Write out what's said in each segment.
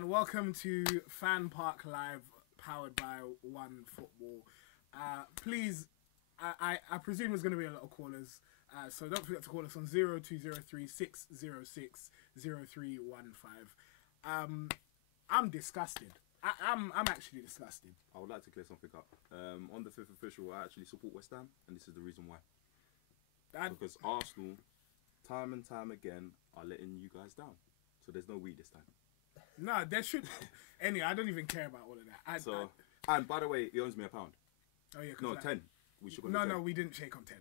and welcome to FanPark Live, powered by One Football. Please, I presume there's going to be a lot of callers, so don't forget to call us on 0203 606 0315. I'm disgusted. I'm actually disgusted. I would like to clear something up. On the 5th official, I actually support West Ham, and this is the reason why. Because Arsenal, time and time again, are letting you guys down. So there's no we this time. No, there should. Anyway, I don't even care about all of that. And by the way, he owes me £1. Oh yeah, no, 10. We should go. No, we didn't shake on 10.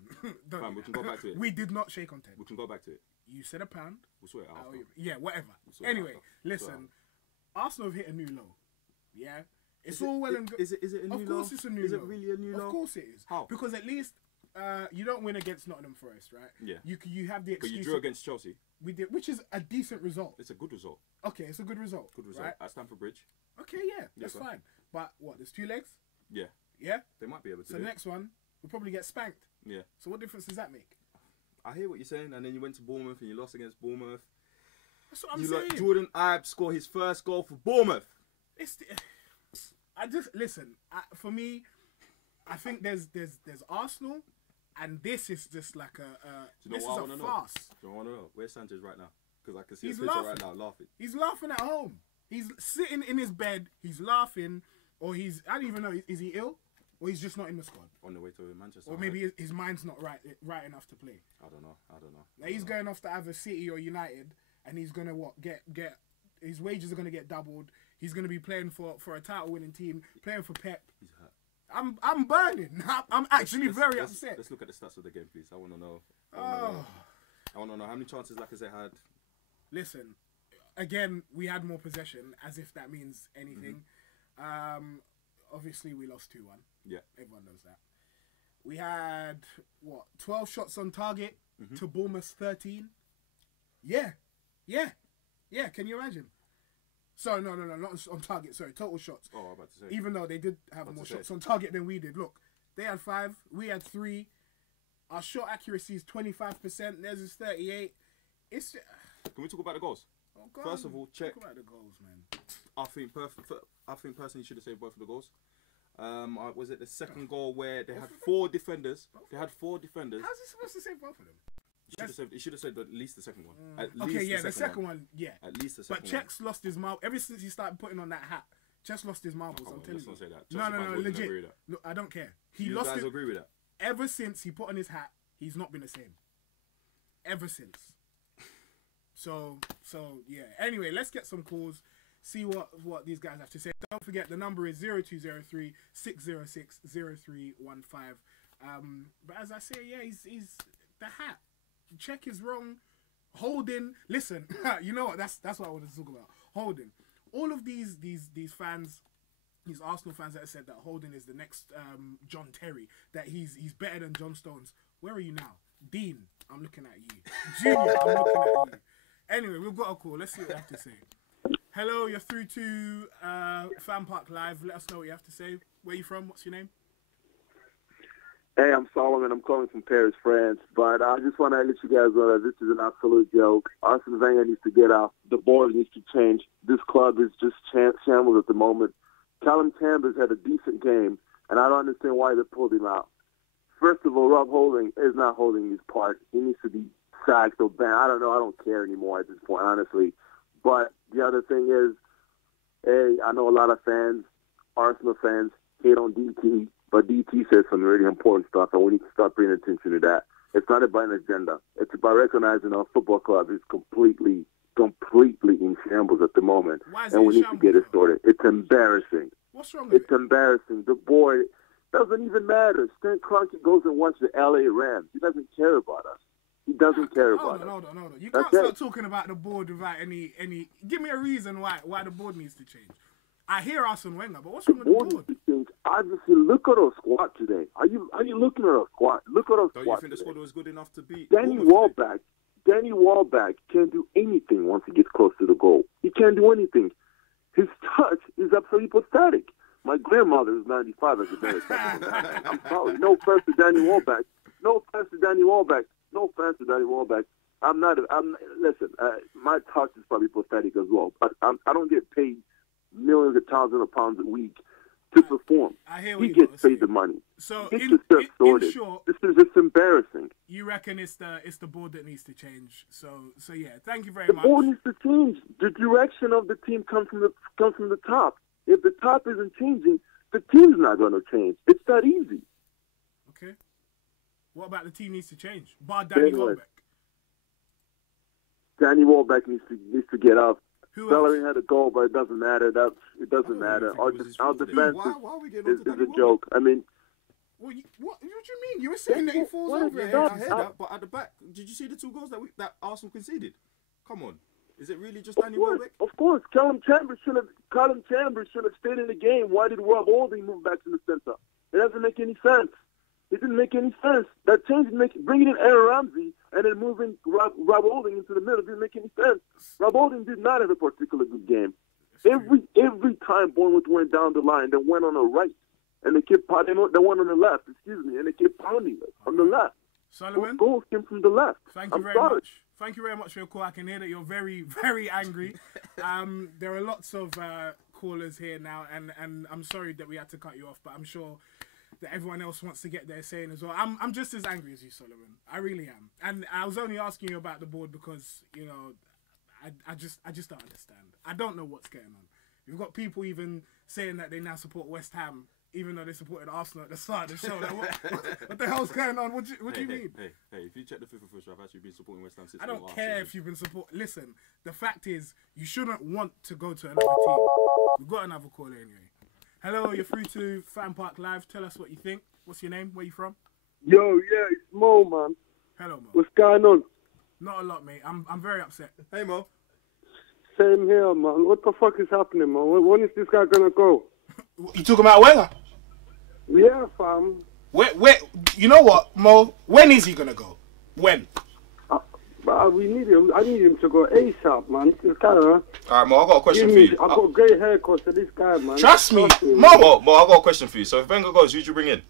Fine, we can go back to it. We did not shake on 10. We can go back to it. You said £1. We'll sort it out. Yeah, whatever. Anyway, listen. Arsenal have hit a new low. Yeah, it's all well and good. Is it a new low? Of course, it's a new low. Is it really a new low? Of course it is. How? Because at least you don't win against Nottingham Forest, right? Yeah. You have the excuse. But you drew against Chelsea. We did, which is a decent result. It's a good result. Okay, it's a good result. Good result. Right? At Stamford Bridge. Okay, yeah, that's fine. But what? There's 2 legs. Yeah. Yeah. They might be able to. So the next one, we'll probably get spanked. Yeah. So what difference does that make? I hear what you're saying, and then you went to Bournemouth and you lost against Bournemouth. That's what I'm saying. Let Jordan Ibe score his first goal for Bournemouth. Listen. For me, I think there's Arsenal, and this is just like this is a farce. Do you want to know? Where's Sanchez right now? Because I can see his He's picture laughing. right now, laughing. He's laughing at home. He's sitting in his bed. He's laughing, or I don't even know. Is he ill, or he's just not in the squad? On the way to Manchester. Or maybe his mind's not right enough to play. I don't know. Like he's going off to either City or United, and he's gonna get his wages are gonna get doubled. He's gonna be playing for a title-winning team, playing for Pep. He's hurt. I'm burning. I'm actually very upset. Let's look at the stats of the game, please. I want to know. I want to know how many chances Lacazette had. Listen, again, we had more possession, as if that means anything. Obviously, we lost 2-1. Yeah. Everyone knows that. We had, 12 shots on target to Bournemouth's 13? Yeah. Can you imagine? Sorry, no, not on target. Sorry, total shots. Oh, I'm about to say. Even though they did have more shots on target than we did. Look, they had 5, we had 3. Our shot accuracy is 25%. Theirs is 38. Can we talk about the goals? Oh, God. First of all, check. Talk about the goals, man. I think personally, you should have saved both of the goals. Was it the second goal where they had 4 defenders? They had 4 defenders. How's he supposed to save both of them? You should have saved at least the second one. The second one, yeah. At least the second one. But Czech's lost his marble. Ever since he started putting on that hat, Czech's lost his marbles. I'm telling you. Let's not say that. No, legit. Look, I don't care. You guys agree with that? Ever since he put on his hat, he's not been the same. Ever since. So yeah. Anyway, let's get some calls. See what these guys have to say. Don't forget the number is 0203 606 0315. But as I say, yeah, he's the hat. Check is wrong. Holding. Listen, you know what? That's what I want to talk about. Holding. All of these fans, these Arsenal fans that have said that Holding is the next John Terry, that he's better than John Stones. Where are you now? Dean, I'm looking at you. Junior, I'm looking at you. Anyway, we've got a call. Let's see what they have to say. Hello, you're through to FanPark Live. Let us know what you have to say. Where are you from? What's your name? Hey, I'm Solomon. I'm calling from Paris, France. But I just want to let you guys know that this is an absolute joke. Arsene Wenger needs to get out. The board needs to change. This club is just shambles at the moment. Callum Chambers had a decent game, and I don't understand why they pulled him out. First of all, Rob Holding is not holding his part. He needs to be sacked or banned. I don't know. I don't care anymore at this point, honestly. But the other thing is, hey, I know a lot of fans, Arsenal fans, hate on DT, but DT says some really important stuff, and we need to start paying attention to that. It's not about an agenda. It's about recognizing our football club is completely in shambles at the moment, and we need to get it sorted. It's embarrassing. What's wrong with it? It's embarrassing. The boy doesn't even matter. Stan Kroenke goes and watches the LA Rams. He doesn't care about us. He doesn't care about us. Hold on. You can't start talking about the board without any. Give me a reason why the board needs to change. I hear Arsene Wenger, but what's wrong with the board? Obviously, look at our squad today. Are you looking at our squad? Look at our squad. Don't you think the squad was good enough to beat Danny Welbeck can't do anything once he gets close to the goal. He can't do anything. His touch is absolutely pathetic. My grandmother is 95 as a better touch. I'm sorry. No offense to Danny Welbeck. Listen, my talk is probably pathetic as well, but I don't get paid millions of thousands of pounds a week to perform. I hear what he you gets gotta paid say. the money. So in short, this is just embarrassing. You reckon it's the board that needs to change? So yeah, thank you very much. The board needs to change. The direction of the team comes from the top. If the top isn't changing, the team's not going to change. It's that easy. Okay. What about the team needs to change? Bar Danny Welbeck. Danny Welbeck needs to get up. Who Bellerin else? had a goal, but it doesn't matter. It doesn't matter. Our defense Why are we getting is onto Danny a joke. I mean, What do you mean? You were saying that he falls over. I hear that, but at the back, did you see the 2 goals that Arsenal conceded? Come on. Is it really just Danny Welbeck? Of course. Callum Chambers should have stayed in the game. Why did Rob Holding move back to the center? It doesn't make any sense. It didn't make any sense. That change, bringing in Aaron Ramsey and then moving Rob Holding into the middle didn't make any sense. Rob Holding did not have a particularly good game. Every time Bournemouth went down the line, they went on the right. And they kept pounding. They went on the left, and they kept pounding it on the left. Solomon, goals came from the left. Thank you very much. Thank you very much for your call. I can hear that you're very, very angry. There are lots of callers here now, and I'm sorry that we had to cut you off, but I'm sure that everyone else wants to get their say in as well. I'm just as angry as you, Solomon. I really am. And I was only asking you about the board because, you know, I just don't understand. I don't know what's going on. You've got people even saying that they now support West Ham, even though they supported Arsenal at the start of the show. Like, what the hell's going on? What do you mean? Hey, if you check the FIFA official, I've actually been supporting West Ham since. I don't care if you've been supporting. Listen, the fact is, you shouldn't want to go to another team. We've got another caller anyway. Hello, you're through to FanPark Live. Tell us what you think. What's your name? Where you from? Yo, yeah, it's Mo, man. Hello, Mo. What's going on? Not a lot, mate. I'm very upset. Hey, Mo. Same here, man. What the fuck is happening, man? When is this guy gonna go? You talking about Wenger? Yeah, fam. Where? You know what, Mo? When is he gonna go? When? We need him. I need him to go ASAP, man. This guy, All right, Mo, I got a question for you. I've got a great haircut to this guy, man. Trust me, Mo, I got a question for you. So if Wenger goes, who'd you bring in?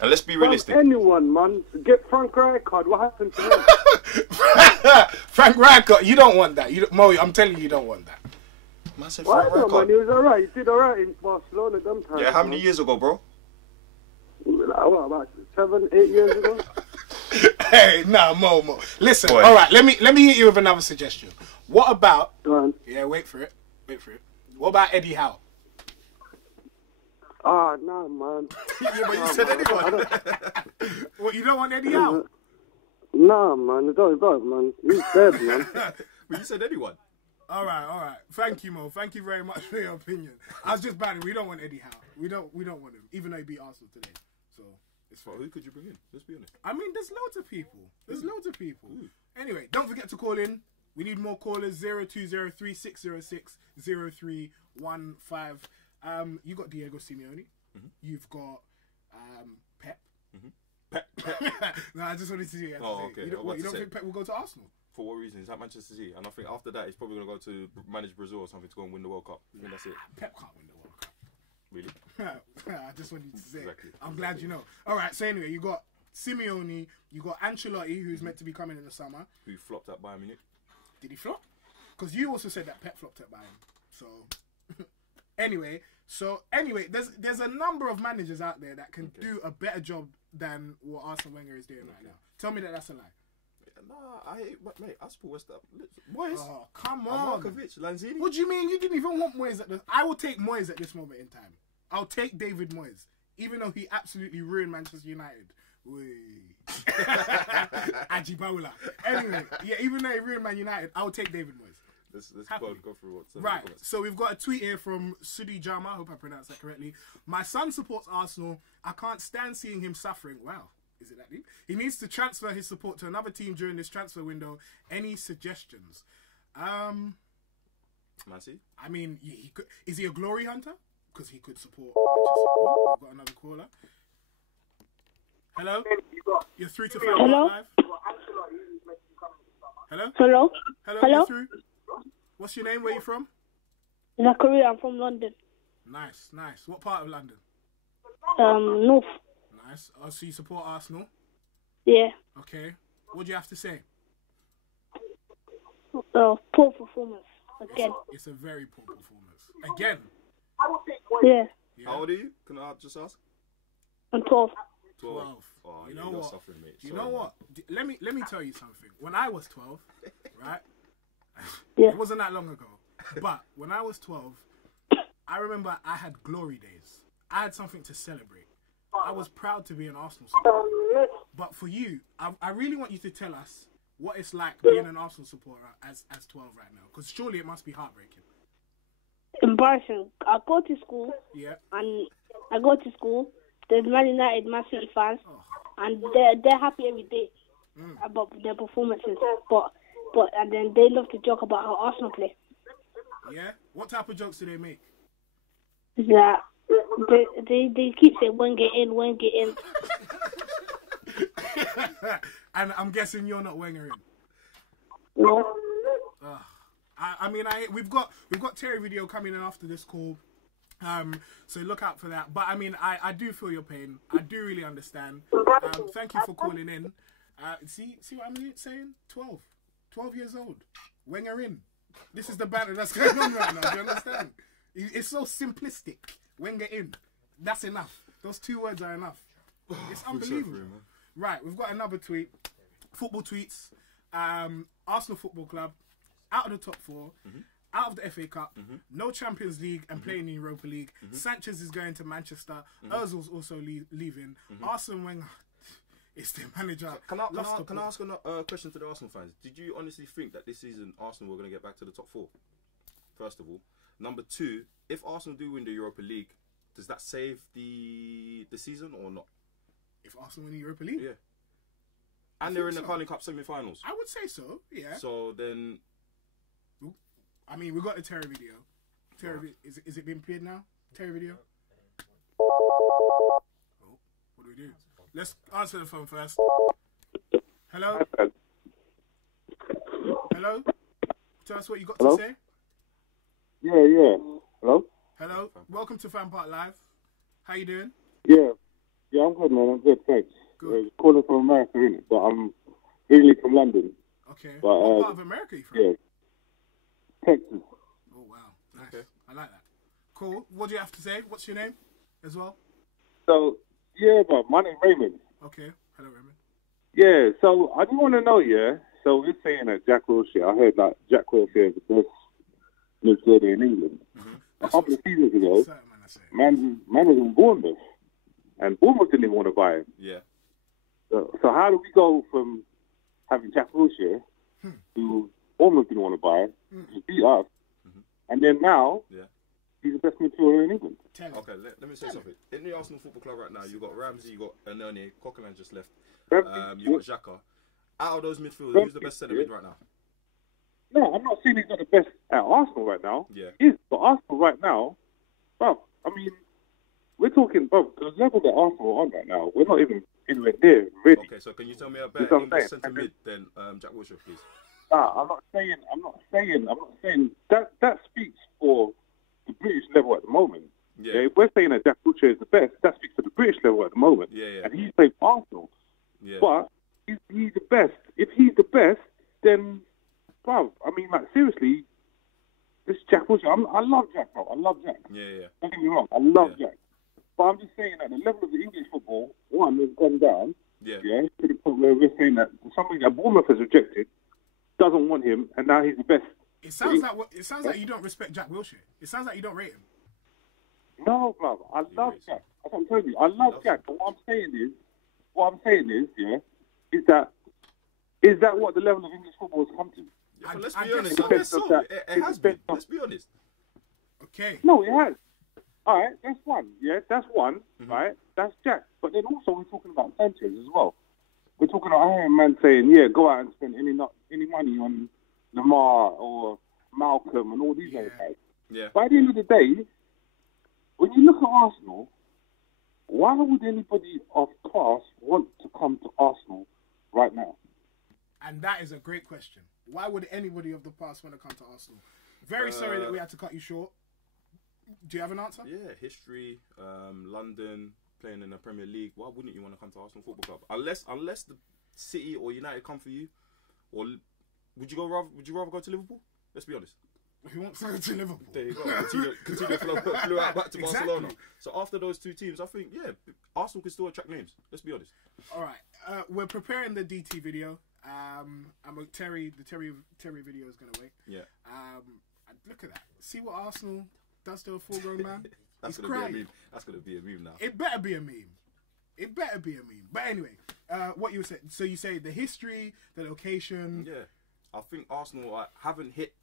And let's be realistic. Anyone, man. Get Frank Rijkaard. What happened to him? Frank Rijkaard. You don't want that. Mo, I'm telling you don't want that. Man said Frank Rijkaard. Man, he was alright. He did alright in Barcelona sometimes. Yeah, how many years ago, bro? What, about 7, 8 years ago? Hey, nah, Mo. Listen, all right. Let me hit you with another suggestion. What about? Yeah, wait for it. What about Eddie Howe? Ah, nah, man. Yeah, but you said anyone. What, you don't want Eddie Howe? Nah, man. It don't, man. He's dead, man. But you said anyone. All right. Thank you, Mo. Thank you very much for your opinion. I was just banning. We don't want Eddie Howe. We don't want him, even though he beat Arsenal today. So it's fine. Who could you bring in? Let's be honest. I mean, there's loads of people. Anyway, don't forget to call in. We need more callers. 0203 606 0315. You got Diego Simeone. You've got Pep. Pep. No, I just wanted to see you. Okay. You don't think Pep will go to Arsenal? For what reason? Is that Manchester City? And I think after that, he's probably going to go to manage Brazil or something to go and win the World Cup. I think that's it. Pep can't win the World Cup. Really? I just wanted to say. Exactly. I'm glad you know. All right. So anyway, you got Simeone. You got Ancelotti, who's meant to be coming in the summer. Who flopped at Bayern Munich? Did he flop? Because you also said that Pep flopped at Bayern. So anyway, there's a number of managers out there that can do a better job than what Arsene Wenger is doing right now. Tell me that that's a lie. Nah, mate, I support West Ham. Moyes. Oh, come on. Markovic, Lanzini. What do you mean? You didn't even want Moyes at this. I will take Moyes at this moment in time. I'll take David Moyes, even though he absolutely ruined Manchester United. Ajibaula. Anyway, yeah, even though he ruined Man United, I'll take David Moyes. Let's go through what's right. So we've got a tweet here from Sudi Jama. I hope I pronounced that correctly. My son supports Arsenal. I can't stand seeing him suffering. Wow. Is it that deep? He needs to transfer his support to another team during this transfer window. Any suggestions? Massey? I mean, he could, is he a glory hunter? Because he could support Manchester. Oh, we've got another caller. Hello? You're through to FanPark Live. Hello? Hello? You're through? What's your name? Where are you from? Zachary, I'm from London. Nice. What part of London? North. Nice. Oh, so you support Arsenal? Yeah. Okay. What do you have to say? Poor performance again. It's a very poor performance. Again. Yeah, How old are you? Can I just ask? I'm 12. 12. 12. Oh, You yeah, know you're what? suffering, mate. You Sorry, know man. what? Let me tell you something. When I was 12, right? Yeah. It wasn't that long ago. But when I was 12, I remember I had glory days. I had something to celebrate. I was proud to be an Arsenal supporter. But for you, I really want you to tell us what it's like being an Arsenal supporter as 12 right now. Because surely it must be heartbreaking. Embarrassing. I go to school, Yeah. and there's Man United, Man City fans, Oh. and they're happy every day about their performances. But and then they love to joke about how Arsenal play. Yeah? What type of jokes do they make? Yeah, they keep saying Wenger in. And I'm guessing you're not Wenger in. No. We've got Terry video coming in after this call, so look out for that. But I mean, I do feel your pain. I do really understand. Thank you for calling in. See what I'm saying? 12 years old. Wenger in. This is the banter that's going on right now. Do you understand? It's so simplistic. Wenger in. That's enough. Those 2 words are enough. It's unbelievable. Right, we've got another tweet. Football tweets. Arsenal Football Club out of the top 4, out of the FA Cup, no Champions League and playing in Europa League. Sanchez is going to Manchester. Ozil's also leaving. Arsene Wenger is the manager. Can I ask a question to the Arsenal fans? Did you honestly think that this season Arsenal were going to get back to the top 4? First of all. Number 2, if Arsenal do win the Europa League, does that save the season or not? If Arsenal win the Europa League? Yeah. And they're in the Carling Cup semi-finals. I would say so, yeah. So then... I mean, we got the Terry video. Terry, is it being played now? Terry video? Oh, what do we do? Let's answer the phone first. Hello? Hello? Tell us what you got to say. Yeah. Hello? Hello? Welcome to FanPark Live. How you doing? Yeah, I'm good, man. I'm good, thanks. Good. Calling from America, innit? But I'm originally from London. Okay. But, what part of America are you from? Yeah. Texas. Oh, wow. Nice. Okay. I like that. Cool. What do you have to say? What's your name as well? So, yeah, but my name's Raymond. Okay. Hello, Raymond. Yeah, so I just want to know, so we're saying that Jack Wilshere, I heard that Jack Wilshere is the best midfielder in England. A couple of seasons ago, man was in Bournemouth, and Bournemouth didn't even want to buy him. Yeah. So how do we go from having Jack Wilshere, who Bournemouth didn't want to buy, to beat us, and then now he's the best midfielder in England? Okay, let me say something. In the Arsenal Football Club right now, you've got Ramsey, you've got Anone, Coquelin just left, you've got Xhaka. Out of those midfielders, who's the best centre mid right now? No, I'm not saying he's not the best at Arsenal right now. Yeah. He is, but Arsenal right now, bro, I mean, we're talking, bro, the level that Arsenal are on right now, we're not even anywhere near ready. Okay, so can you tell me a better English centre mid than Jack Wilshere, please? Nah, I'm not saying that speaks for the British level at the moment. Yeah. If we're saying that Jack Wilshere is the best, that speaks for the British level at the moment. Yeah. And he's played for Arsenal. Yeah. But he's the best. If he's the best, then, bro, I mean, like, seriously, this Jack Wilshere, I love Jack, bro. I love Jack. Yeah. Don't get me wrong, I love Jack. But I'm just saying that the level of the English football, one, has gone down. Yeah. To the point where we're saying that somebody that Bournemouth has rejected doesn't want him, and now he's the best. It sounds like you don't respect Jack Wilshere. It sounds like you don't rate him. No, brother, I love Jack. That's what I'm telling you. I love Jack. But what I'm saying is, is that what the level of English football has come to? Yeah, let's be honest. I guess so. It has been. Let's be honest. Okay. No, it has. All right, that's one. Yeah, that's one. Right, that's Jack. But then also we're talking about Sanchez as well. We're talking about Iron Man saying, go out and spend any money on Lamar or Malcolm and all these other guys. Yeah. By the end of the day, when you look at Arsenal, why would anybody of class want to come to Arsenal right now? And that is a great question. Why would anybody of the past want to come to Arsenal? Very sorry that we had to cut you short. Do you have an answer? Yeah, history, London, playing in the Premier League. Why wouldn't you want to come to Arsenal Football Club? Unless the City or United come for you, or would you rather go to Liverpool? Let's be honest. He wants to go to Liverpool. There you go. Continue flew out back to Barcelona. So after those two teams, I think Arsenal can still attract names. Let's be honest. All right, we're preparing the DT video. The Terry video is gonna wait. Yeah. Look at that. See what Arsenal does to a full-grown man. That's gonna be a meme. That's gonna be a meme now. It better be a meme. But anyway, what you were saying. So you say the history, the location. Yeah, I think Arsenal haven't hit.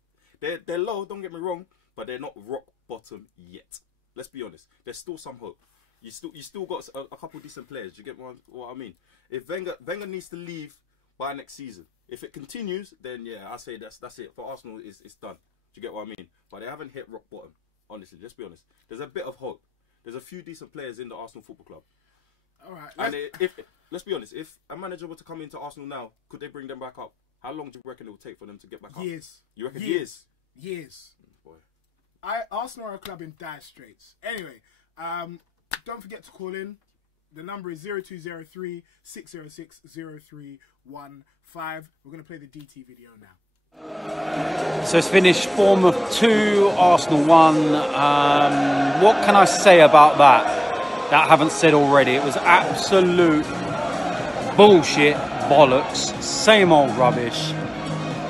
They're low. Don't get me wrong, but they're not rock bottom yet. Let's be honest. There's still some hope. You still got a couple decent players. You get what I mean? If Wenger needs to leave by next season, if it continues, then I say that's it for Arsenal. It's done. Do you get what I mean? But they haven't hit rock bottom. Honestly, let's be honest. There's a bit of hope. There's a few decent players in the Arsenal Football Club. All right. And let's be honest, if a manager were to come into Arsenal now, could they bring them back up? How long do you reckon it will take for them to get back up? Years. You reckon years? Years. Boy. Arsenal are a club in dire straits. Anyway, don't forget to call in. The number is 0203 606 0315. We're going to play the DT video now. So it's finished Bournemouth 2, Arsenal 1. What can I say about that I haven't said already? It was absolute bullshit, bollocks, same old rubbish.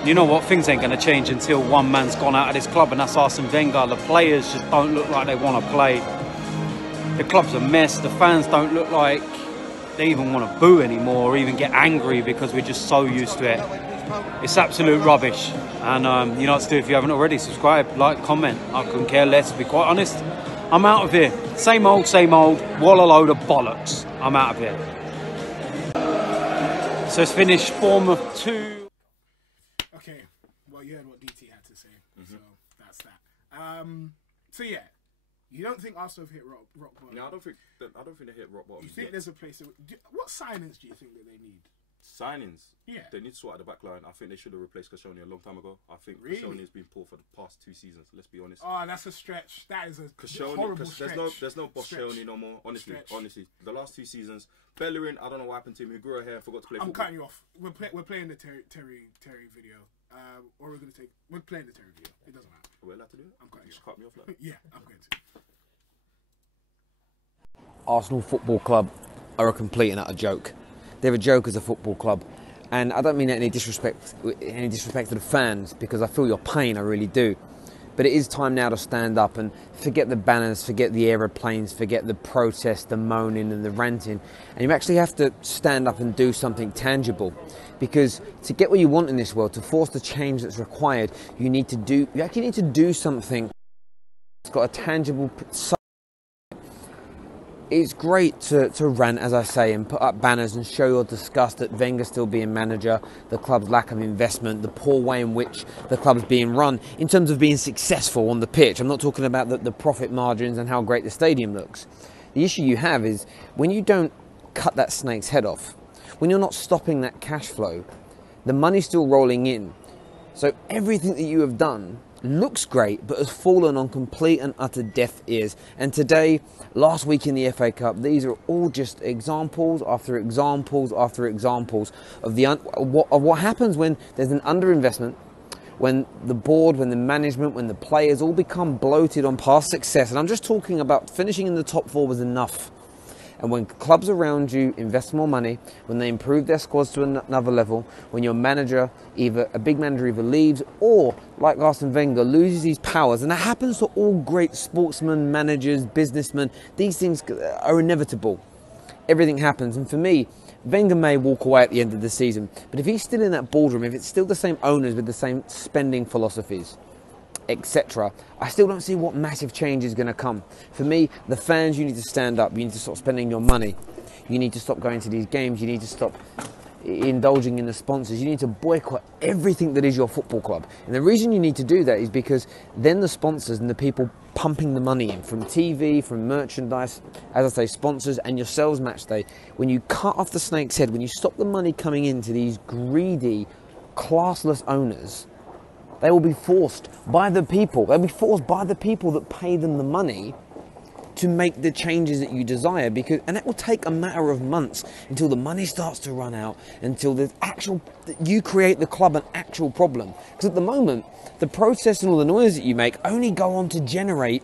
You know what? Things ain't going to change until one man's gone out of this club, and that's Arsene Wenger. The players just don't look like they want to play. The club's a mess. The fans don't look like they even want to boo anymore or even get angry because we're just so used to it. It's absolute rubbish. And you know what to do if you haven't already. Subscribe, like, comment. I couldn't care less, to be quite honest. I'm out of here. Same old, wall a load of bollocks. I'm out of here. So it's finished Bournemouth 2. Okay, well, you heard what DT had to say, so that's that. So yeah, you don't think Arsenal have hit rock bottom? No, I don't think they hit rock bottom. You think there's a place? What signings do you think that they need? Signings? Yeah. They need to sort out the back line. I think they should have replaced Koscielny a long time ago. I think Really? Koscielny has been poor for the past 2 seasons. Let's be honest. Oh, that's a stretch. That is a Koscielny, horrible stretch. there's no Koscielny no more. Honestly, the last 2 seasons, Bellerin, I don't know what happened to him. He grew a hair and forgot to play football. I'm cutting you off. We're playing the Terry video. Or we're playing the Terry video. It doesn't matter. We're allowed to do it? I'm cutting you Just off. cut me off like Yeah, I'm going to. Arsenal Football Club are a complete and utter joke. They're a joke as a football club. And I don't mean any disrespect to the fans, because I feel your pain, I really do. But it is time now to stand up and forget the banners, forget the aeroplanes, forget the protest, the moaning and the ranting. And you actually have to stand up and do something tangible. Because to get what you want in this world, to force the change that's required, you actually need to do something that's got a tangible side. It's great to rant, as I say, and put up banners and show your disgust at Wenger still being manager, the club's lack of investment, the poor way in which the club's being run in terms of being successful on the pitch. I'm not talking about the profit margins and how great the stadium looks. The issue you have is when you don't cut that snake's head off, when you're not stopping that cash flow, the money's still rolling in. So everything that you have done looks great, but has fallen on complete and utter deaf ears. And today, last week in the FA Cup, these are all just examples after examples after examples of what happens when there's an underinvestment, when the board, when the management, when the players all become bloated on past success. And I'm just talking about finishing in the top 4 was enough. And when clubs around you invest more money, when they improve their squads to another level, when your manager, a big manager either leaves or, like Arsene Wenger, loses his powers, and that happens to all great sportsmen, managers, businessmen, these things are inevitable. Everything happens. And for me, Wenger may walk away at the end of the season, but if he's still in that boardroom, if it's still the same owners with the same spending philosophies, etc., I still don't see what massive change is going to come. For me, the fans, you need to stand up. You need to stop spending your money. You need to stop going to these games. You need to stop indulging in the sponsors. You need to boycott everything that is your football club. And the reason you need to do that is because then the sponsors and the people pumping the money in from TV, from merchandise, as I say, sponsors and yourselves match day, when you cut off the snake's head, when you stop the money coming into these greedy, classless owners, they will be forced by the people. They'll be forced by the people that pay them the money to make the changes that you desire, and it will take a matter of months until the money starts to run out, until you create the club an actual problem. Because at the moment, the process and all the noise that you make only go on to generate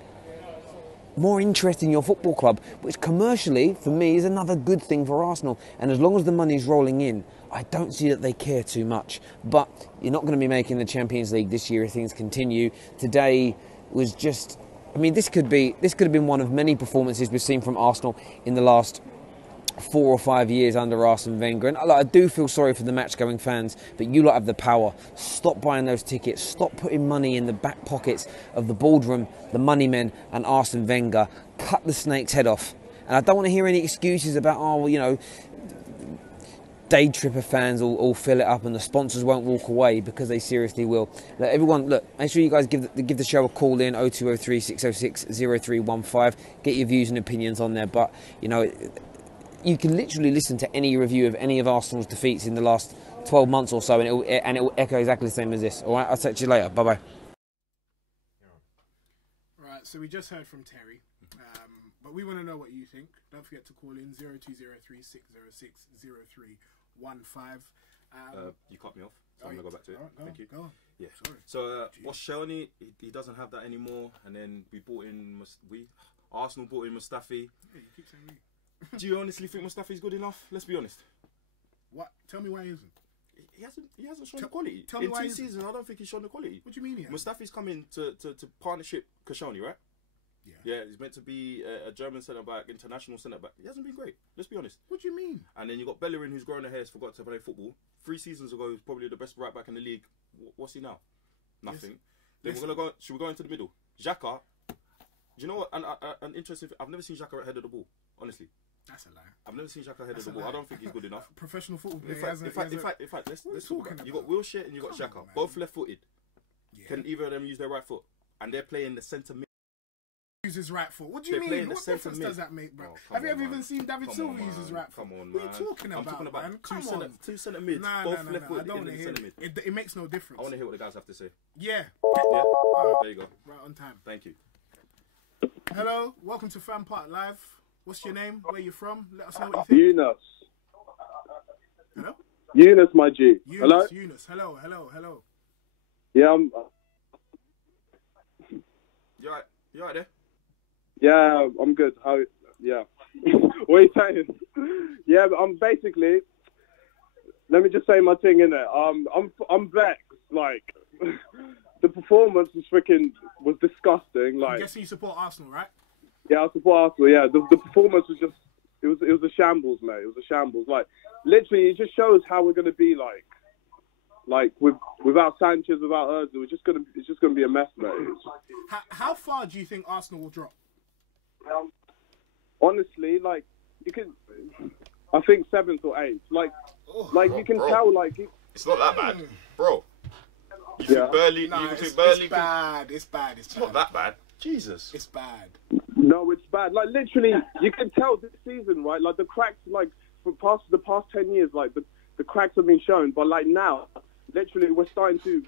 more interest in your football club, which commercially, for me, is another good thing for Arsenal. And as long as the money's rolling in, I don't see that they care too much. But you're not going to be making the Champions League this year if things continue. Today was just... I mean, this could have been one of many performances we've seen from Arsenal in the last 4 or 5 years under Arsene Wenger. And I do feel sorry for the match-going fans, but you lot have the power. Stop buying those tickets. Stop putting money in the back pockets of the boardroom, the money men, and Arsene Wenger. Cut the snake's head off. And I don't want to hear any excuses about, day tripper fans all fill it up and the sponsors won't walk away, because they seriously will. Everyone, make sure you guys give the show a call in 0203 606 0315. Get your views and opinions on there. But you can literally listen to any review of any of Arsenal's defeats in the last 12 months or so, and it will echo exactly the same as this. All right, I'll talk to you later. Bye bye. Right, so we just heard from Terry. But we want to know what you think. Don't forget to call in 0203 606 0315. You cut me off, so I'm going to go back to it. Right, Thank you. Go on. Yeah. Sorry. So, Koscielny, he doesn't have that anymore. And then we bought in... Arsenal bought in Mustafi. Yeah, you keep saying we. Do you honestly think Mustafi's good enough? Let's be honest. What? Tell me why he isn't. He hasn't shown the quality. Tell me why in 2 seasons, I don't think he's shown the quality. What do you mean he hasn't? Mustafi's coming to partnership Koscielny, right? Yeah. Yeah, he's meant to be a German centre-back, international centre-back. He hasn't been great, let's be honest. What do you mean? And then you got Bellerin, who's growing a hair, has forgot to play football. 3 seasons ago, he was probably the best right-back in the league. What's he now? Nothing. Then we're gonna go. Should we go into the middle? Xhaka. Do you know what? An interesting. I've never seen Xhaka head of the ball. Honestly, that's a lie. I've never seen Xhaka head of the ball. I don't think he's good enough. Professional football player. In fact, let's talk about. You got Wilshere and you got Xhaka, both left-footed. Yeah. Can either of them use their right foot? And they're playing the centre mid. Use his right foot. What do you mean? What difference does that make, bro? Have you ever even seen David Silva use his right foot? Come on, man. What are you talking about, man? two centre mids, both left footed. I don't want to hear it. It makes no difference. I want to hear what the guys have to say. Yeah. There you go. Right on time. Thank you. Hello, welcome to FanPark Live. What's your name? Where you from? Let us know what you think. Eunice. Hello? Eunice, my G. Hello? Eunice. Hello. Yeah, I'm... You alright there? Yeah, I'm good. How? Yeah. What are you saying? Yeah, but I'm basically... Let me just say my thing, innit? I'm vexed. Like, the performance was disgusting. Like, I'm guessing you support Arsenal, right? Yeah, I support Arsenal. Yeah, the performance was just... It was a shambles, mate. It was a shambles. Like, literally, it just shows how we're going to be, like without Sanchez, without Ozil, it's just gonna be a mess, mate. How far do you think Arsenal will drop? Honestly, like you can, I think 7th or 8th. Like you can tell, like it's not that bad, bro. You think barely? No, It's bad. It's not that bad. Jesus, it's bad. No, it's bad. Like literally, you can tell this season, right? Like the cracks, like for the past 10 years, like the cracks have been shown. But like now, literally, we're starting to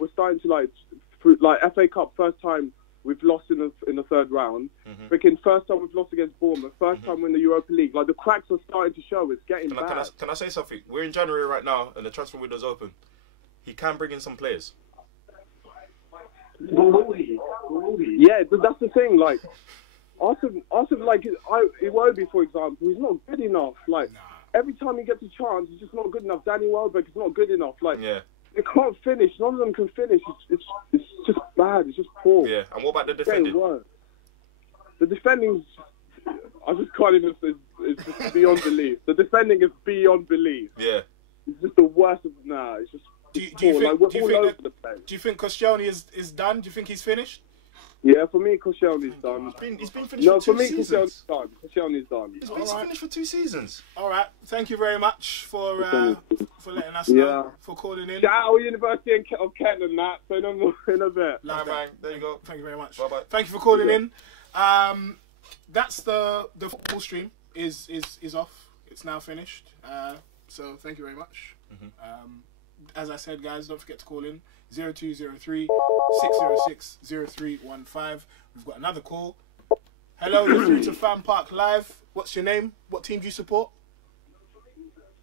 like FA Cup first time we've lost in the third round. Freaking first time we've lost against Bournemouth. First time we're in the Europa League. Like the cracks are starting to show. It's getting bad. Can I say something? We're in January right now, and the transfer window's open. He can bring in some players. Yeah, that's the thing. Like Arsenal, like Iwobi, for example, he's not good enough. Like every time he gets a chance, he's just not good enough. Danny Welbeck is not good enough. Like they can't finish. None of them can finish. It's just bad. It's just poor. Yeah. And what about the defending? The defending, I just can't even. It's just beyond belief. The defending is beyond belief. Yeah. It's just the worst of It's just. Do you think Koscielny is done? Do you think he's finished? Yeah, for me, Koscielny's done. He's been finished for 2 seasons. Koscielny's done. He's been finished for 2 seasons. All right. Thank you very much for letting us know, for calling in. Shout out University of Kent and that. So no more in a bit. Bang. There you go. Thank you very much. Bye-bye. Thank you for calling in. That's the football stream is off. It's now finished. So thank you very much. As I said, guys, don't forget to call in 0203 606 0315. We've got another call. Hello, you're through to FanPark Live. What's your name? What team do you support?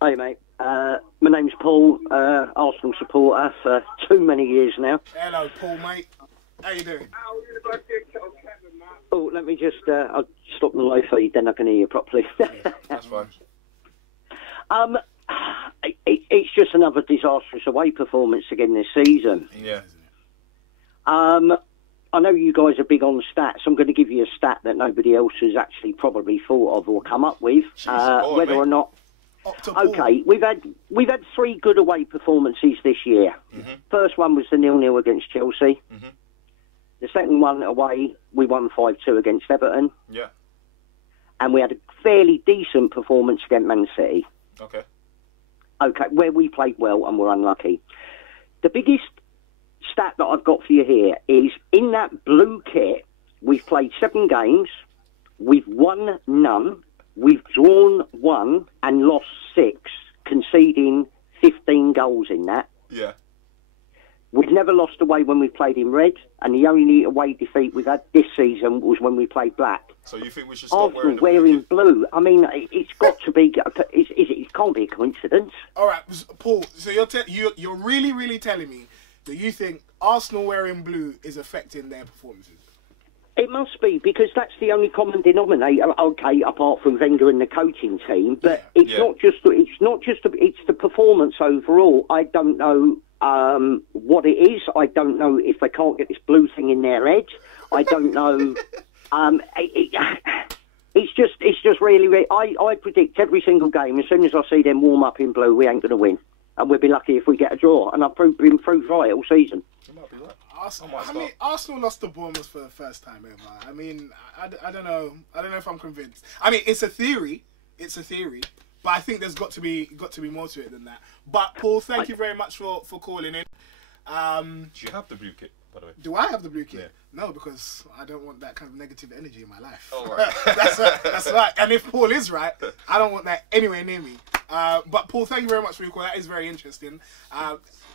Hey, mate. My name's Paul, Arsenal supporter for too many years now. Hello, Paul, mate. How you doing? Oh, let me just... I'll stop the low feed, then I can hear you properly. That's fine. It's just another disastrous away performance again this season. Yeah. I know you guys are big on stats. I'm going to give you a stat that nobody else has actually probably thought of or come up with. Whether or not... Okay, we've had 3 good away performances this year. First one was the 0-0 against Chelsea. The second one away, we won 5-2 against Everton. Yeah. And we had a fairly decent performance against Man City. Okay, where we played well and were unlucky. The biggest stat that I've got for you here is in that blue kit, we've played 7 games, we've won none, we've drawn 1 and lost 6, conceding 15 goals in that. Yeah. We've never lost away when we played in red, and the only away defeat we've had this season was when we played black. So you think we should stop wearing blue? I mean, it's got to be. It can't be a coincidence. All right, Paul. So you're really telling me that you think Arsenal wearing blue is affecting their performances? It must be, because that's the only common denominator. Okay, apart from Wenger and the coaching team, but it's not just. It's the performance overall. I don't know what it is. I don't know if they can't get this blue thing in their head. I don't know. It's just really. I predict every single game, as soon as I see them warm up in blue, we ain't going to win, and we'll be lucky if we get a draw. And I've been proved right all season. Arsenal lost to Bournemouth for the first time ever. I mean, I don't know. I don't know if I'm convinced. I mean, it's a theory. But I think there's got to be more to it than that. But Paul, thank you very much for calling in. Do you have the blue kit, by the way? Do I have the blue kit? Yeah. No, because I don't want that kind of negative energy in my life. Oh, right. That's right. And if Paul is right, I don't want that anywhere near me. But Paul, thank you very much for your call. That is very interesting.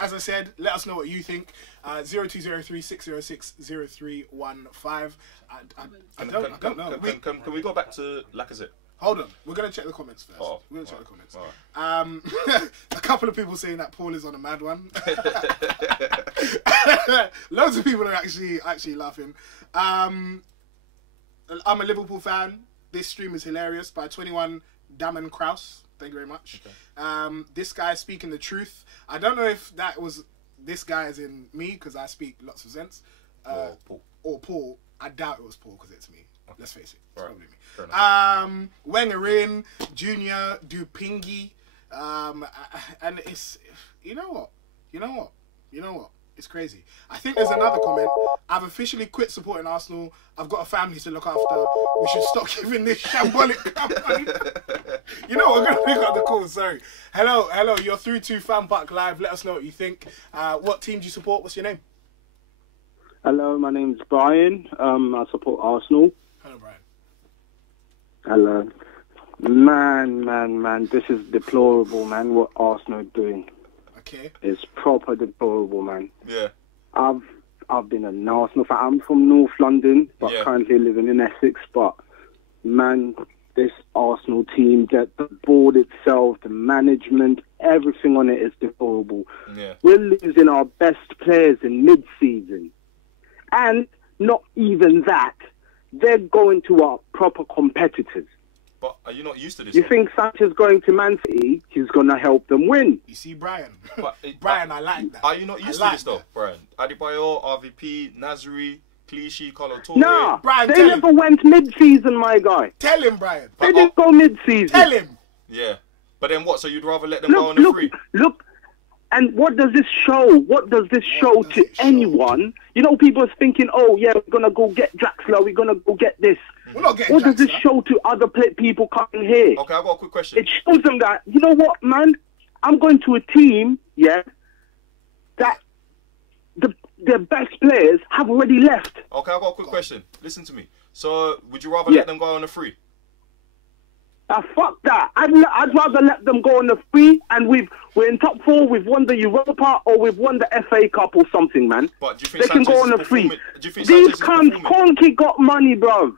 As I said, let us know what you think. 0203 606 0315. I don't know. Can we go back to Lacazette? Hold on, we're going to check the comments first. We're going to check the comments. A couple of people saying that Paul is on a mad one. Loads of people are actually laughing. I'm a Liverpool fan. This stream is hilarious. By 21 Damon Kraus. Thank you very much. Okay. This guy speaking the truth. I don't know if that was this guy as in me, because I speak lots of sense. Or Paul. I doubt it was Paul, because it's me. Okay. Let's face it. It's probably me. Wenger in, Junior, Dupingi, and it's, you know what, it's crazy. I think there's another comment. I've officially quit supporting Arsenal. I've got a family to look after. We should stop giving this shambolic company. You know what, we're going to pick up the call, sorry. Hello, you're through to FanPark Live. Let us know what you think. What team do you support? What's your name? Hello, my name's Brian. I support Arsenal. Hello, Brian. Hello. Man, this is deplorable, man, what Arsenal are doing. Okay. It's proper deplorable, man. Yeah. I've been an Arsenal fan. I'm from North London, but currently living in Essex. But, man, this Arsenal team, the board itself, the management, everything on it is deplorable. Yeah. We're losing our best players in mid-season. And not even that. They're going to our proper competitors. But are you not used to this? You think Sanchez going to Man City, he's going to help them win? You see, Brian. Brian, I like that. Are you not used to this, though, Brian? Adebayor, RVP, Nasri, Clichy, Kolo Toure. Nah, Brian, they never went mid-season, my guy. Tell him, Brian. They didn't go mid-season. Tell him. Yeah. But then what? So you'd rather let them go on the free? Look. And what does this show? What does this show to anyone? You know, people are thinking, oh, yeah, we're going to go get Draxler, we're going to go get this. We're not getting What does this show to other people coming here? Okay, I've got a quick question. It shows them that, you know what, man? I'm going to a team, that their best players have already left. Okay, I've got a quick question. Listen to me. So, would you rather let them go on the free? Fuck that. I'd rather let them go on the free, and we're in top 4, we've won the Europa, or we've won the FA Cup or something, man. But do you think they can go on the free. These cunts, Conky got money, bro.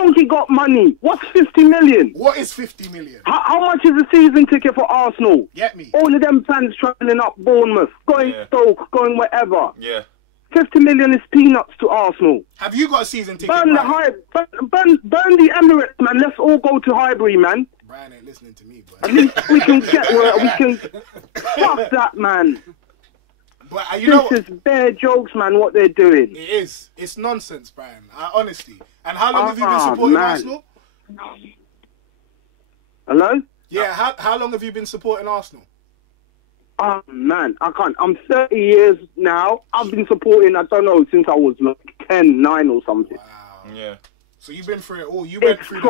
Donkey got money. What's 50 million? What is 50 million? How much is a season ticket for Arsenal? Get me. All of them fans travelling up Bournemouth, going Stoke, going wherever. Yeah. 50 million is peanuts to Arsenal. Have you got a season ticket? Burn the Emirates, man. Let's all go to Highbury, man. Brian ain't listening to me, At least we can get where we can. Fuck that, man. But this is bare jokes, man. What they're doing. It is. It's nonsense, Brian. Honestly. And how long have you been supporting Arsenal? Hello? Yeah. How long have you been supporting Arsenal? Oh, man, I can't. I'm 30 years now. I've been supporting, I don't know, since I was like 10, 9 or something. Wow. Yeah. So you've been through it all. You went through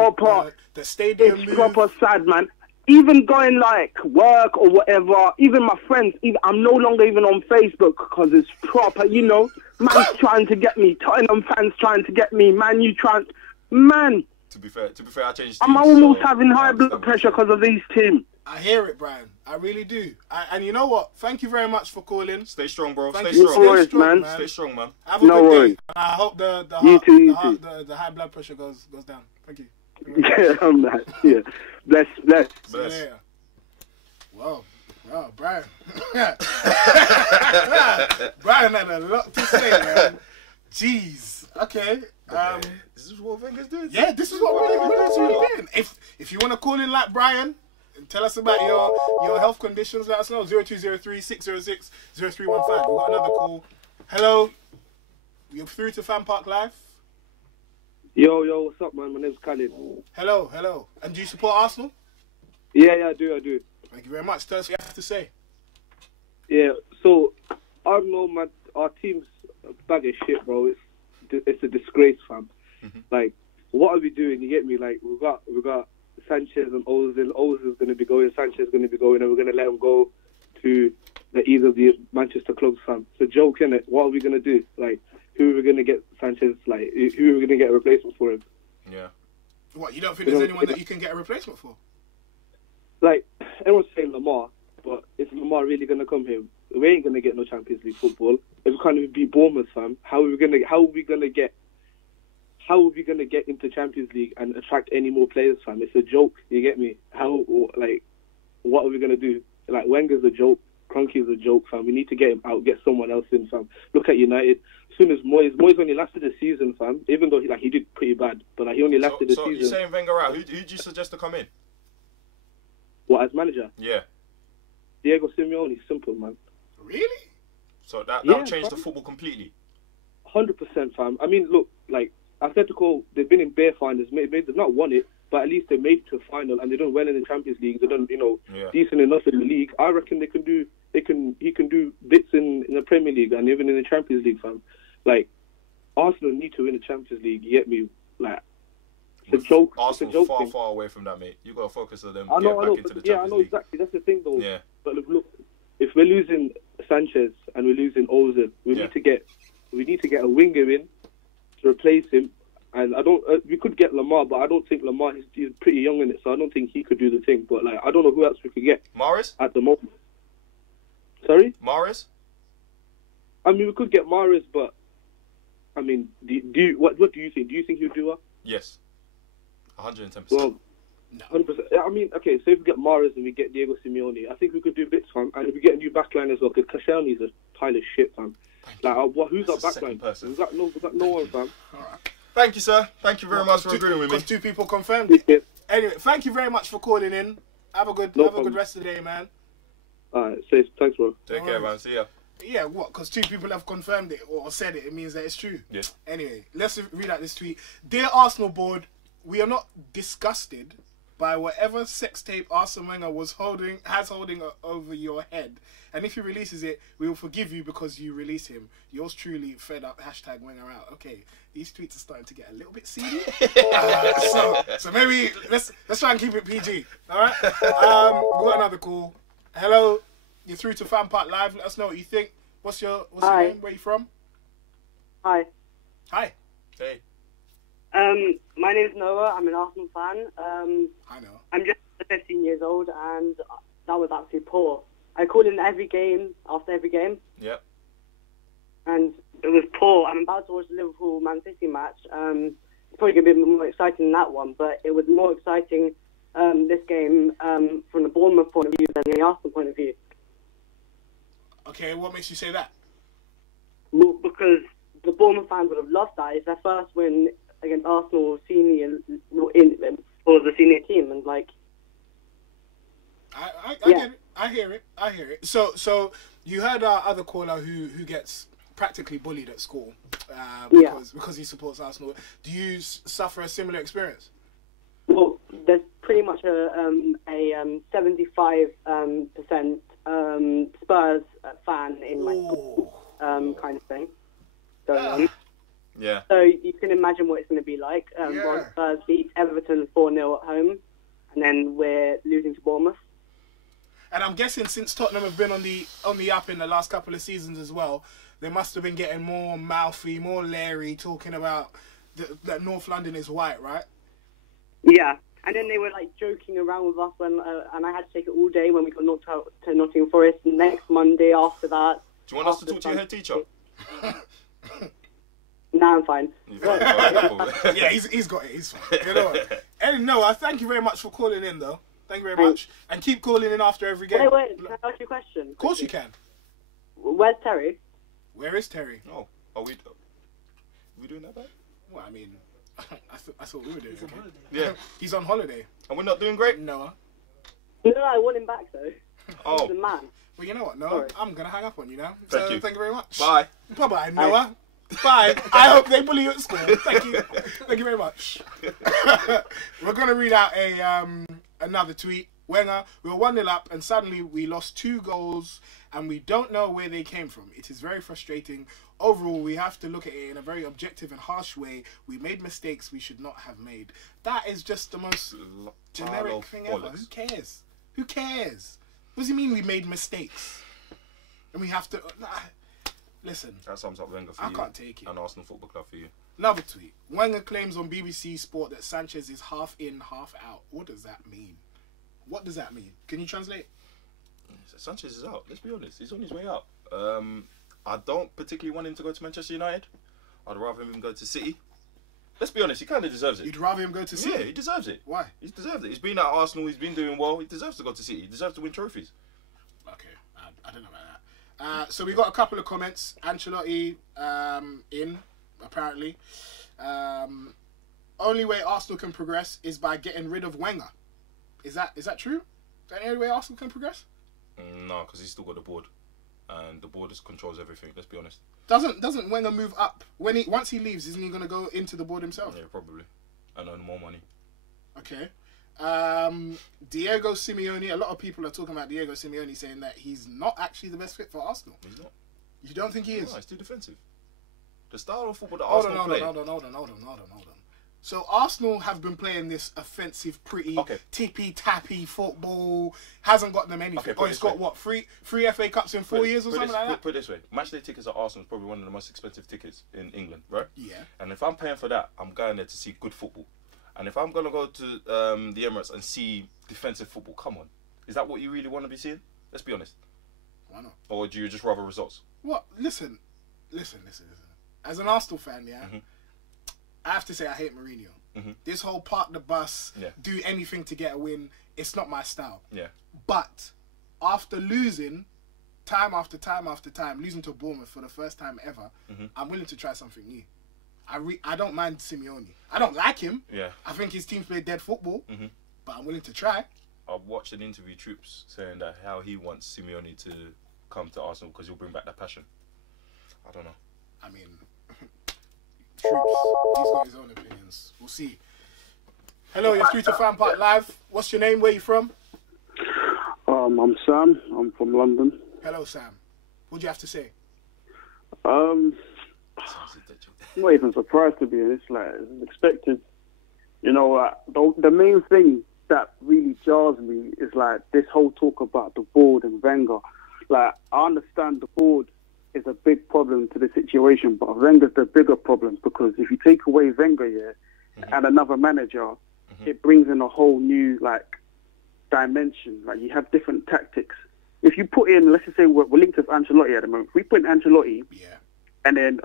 the stadium move. It's proper sad, man. Even going like work or whatever, even my friends, I'm no longer even on Facebook because it's proper, you know. Man's trying to get me. Tottenham fans trying to get me. Man, Man. To be fair, I changed teams. I'm almost having high blood pressure because of these teams. I hear it, Brian. I really do. And you know what? Thank you very much for calling. Stay strong, bro. Stay strong, man. Stay strong, man. Have a good day. I hope the high blood pressure goes down. Thank you. Yeah, man. Yeah. Bless. See you later. Wow, Brian. Brian had a lot to say, man. Jeez. Okay. This is what Wenger's doing. Yeah, this is what Wenger's doing. If you want to call in like Brian, and tell us about your health conditions, let us know. 0203 606 0315. We've got another call. Hello. You're through to FanPark Live. Yo, what's up, man? My name's Khalid. Hello. And do you support Arsenal? Yeah, I do. Thank you very much. Tell us what you have to say. Yeah, so, I don't know, man. Our team's a bag of shit, bro. It's a disgrace, fam. Like, what are we doing? You get me? Like, we got Sanchez and Ozil. Ozil's going to be going, Sanchez is going to be going, and we're going to let him go to either of the Manchester clubs, fam. It's a joke, innit? What are we going to do? Like, who are we going to get Sanchez, like, who are we going to get a replacement for him? Yeah. What, you don't think there's anyone that you can get a replacement for? Like, everyone's saying Lamar, but is Lamar really going to come here? We ain't going to get no Champions League football. If we can't even beat Bournemouth, fam, how are we going to get into Champions League and attract any more players, fam? It's a joke, you get me? What are we going to do? Like, Wenger's a joke, Kroenke's a joke, fam. We need to get him out, get someone else in, fam. Look at United. As soon as Moyes only lasted a season, fam, even though he did pretty bad, but he only lasted a season. So you're saying Wenger out. Who do you suggest to come in? What, as manager? Yeah. Diego Simeone, simple, man. Really? So that'll change the football completely? 100%, fam. I mean, look, like, Atletico, they've been in bare finals. They've not won it, but at least they made it to a final, and they've done well in the Champions League. They've done, decent enough in the league. I reckon he can do bits in the Premier League and even in the Champions League, fam. Like, Arsenal need to win the Champions League. You get me? Like, it's a joke. Arsenal's far away from that, mate. You got to focus on them. I know, back into the Champions I know League. exactly. That's the thing, though. Yeah. But look, if we're losing Sanchez and we're losing Ozil, we need to get a winger in to replace him. And we could get Lamar, but I don't think Lamar, he's pretty young in it, so I don't think he could do the thing. But like, I don't know who else we could get. Mahrez? At the moment. Sorry? Mahrez? I mean, we could get Mahrez, but I mean, what do you think? Do you think he'll do well? Yes. 110%. Well, 100%. I mean, okay, so if we get Mahrez and we get Diego Simeone, I think we could do bits, fam. And if we get a new backline as well, because Koscielny's a pile of shit, fam. Like, who's our backline? We've got no one, fam. All right. Thank you, sir. Thank you very much for agreeing with me. Because 2 people confirmed it. Anyway, thank you very much for calling in. Have a good rest of the day, man. Alright, safe. Thanks, bro. Take care, man. See ya. Yeah, what? Because 2 people have confirmed it or said it. It means that it's true. Yeah. Anyway, let's read out this tweet. Dear Arsenal board, we are not disgusted by whatever sex tape Arsene Wenger has holding over your head. And if he releases it, we will forgive you because you release him. Yours truly, fed up, #Wenger out. Okay, these tweets are starting to get a little bit seedy. So maybe let's try and keep it PG. All right. We've got another call. Hello, you're through to FanPark Live. Let us know what you think. What's your name? Where are you from? Hi. Hi. Hey. My name's Noah. I'm an Arsenal fan. I know. I'm just 15 years old, and that was actually poor. I call in every game, after every game. Yep. And it was poor. I'm about to watch the Liverpool-Man City match. probably going to be more exciting than that one, but it was more exciting this game from the Bournemouth point of view than the Arsenal point of view. Okay, what makes you say that? Well, because the Bournemouth fans would have loved that. It's their first win against Arsenal senior for the senior team, and like, I get it. I hear it. So you heard our other caller who gets practically bullied at school because he supports Arsenal. Do you suffer a similar experience? Well, there's pretty much a 75% Spurs fan in my school, kind of thing going on. Yeah. So you can imagine what it's going to be like. Spurs beat Everton 4-0 at home, and then we're losing to Bournemouth. And I'm guessing since Tottenham have been on the up in the last couple of seasons as well, they must have been getting more mouthy, more leery, talking about that North London is white, right? Yeah. And then they were like joking around with us when, and I had to take it all day when we got knocked out to Nottingham Forest. Next Monday after that. Do you want us to talk to your head teacher? Nah, I'm fine. Yeah, he's got it. He's fine. You know what? And Noah, thank you very much for calling in, though. Thank you very much. And keep calling in after every game. Wait, can I ask you a question? Of course you can. Where's Terry? Where is Terry? Oh, are we doing that bad? Well, I mean, I thought we were doing okay. Yeah. He's on holiday. And we're not doing great? Noah. No, I want him back, though. Oh. He's the man. Well, you know what, Noah? Sorry. I'm going to hang up on you now. Thank you. Thank you very much. Bye. Bye-bye, Noah. Bye. I hope they bully you at school. Thank you. Thank you very much. We're going to read out another tweet. Wenger, we were 1-0 up and suddenly we lost 2 goals and we don't know where they came from. It is very frustrating. Overall, we have to look at it in a very objective and harsh way. We made mistakes we should not have made. That is just the most generic thing ever. Who cares? Who cares? What does he mean we made mistakes? And we have to... Listen. That sums up Wenger for you. I can't take it. And Arsenal Football Club for you. Another tweet. Wenger claims on BBC Sport that Sanchez is half in, half out. What does that mean? What does that mean? Can you translate? Sanchez is out. Let's be honest. He's on his way out. I don't particularly want him to go to Manchester United. I'd rather him go to City. Let's be honest. He kind of deserves it. You'd rather him go to City? Yeah, he deserves it. Why? He's deserved it. He's been at Arsenal. He's been doing well. He deserves to go to City. He deserves to win trophies. Okay. I don't know about that. So we got a couple of comments. Ancelotti in, apparently. Only way Arsenal can progress is by getting rid of Wenger. Is that true? Is that the only way Arsenal can progress? No, because he's still got the board, and the board controls everything. Let's be honest. Doesn't Wenger move up once he leaves? Isn't he going to go into the board himself? Yeah, probably, and earn more money. Okay. Diego Simeone. A lot of people are talking about Diego Simeone, saying that he's not actually the best fit for Arsenal. He's not. You don't think he is? No, he's too defensive. The style of football that Arsenal play. Hold on. So Arsenal have been playing this offensive, pretty tippy-tappy football. Hasn't got them anything. It's got what, three FA Cups in 4 years or something like that? Put it this way. Matchday tickets at Arsenal is probably one of the most expensive tickets in England, right? Yeah. And if I'm paying for that, I'm going there to see good football. And if I'm going to go to the Emirates and see defensive football, come on. Is that what you really want to be seeing? Let's be honest. Why not? Or do you just rather results? What? Listen. As an Arsenal fan, yeah, I have to say I hate Mourinho. This whole park the bus, do anything to get a win, it's not my style. Yeah. But after losing time after time after time, losing to Bournemouth for the first time ever, I'm willing to try something new. I don't mind Simeone. I don't like him. Yeah. I think his teams play dead football, but I'm willing to try. I've watched an interview Troops saying that how he wants Simeone to come to Arsenal because he'll bring back that passion. I don't know. I mean, Troops, he's got his own opinions. We'll see. Hello, you're through to FanPark Live. What's your name? Where are you from? I'm Sam. I'm from London. Hello, Sam. What do you have to say? I'm not even surprised, to be honest. Like, it's expected. You know, the main thing that really jars me is like this whole talk about the board and Wenger. Like, I understand the board is a big problem to the situation, but Wenger's the bigger problem, because if you take away Wenger, and another manager, it brings in a whole new dimension. Like, you have different tactics. If you put in, let's just say we're linked with Ancelotti at the moment. If we put in Ancelotti, and then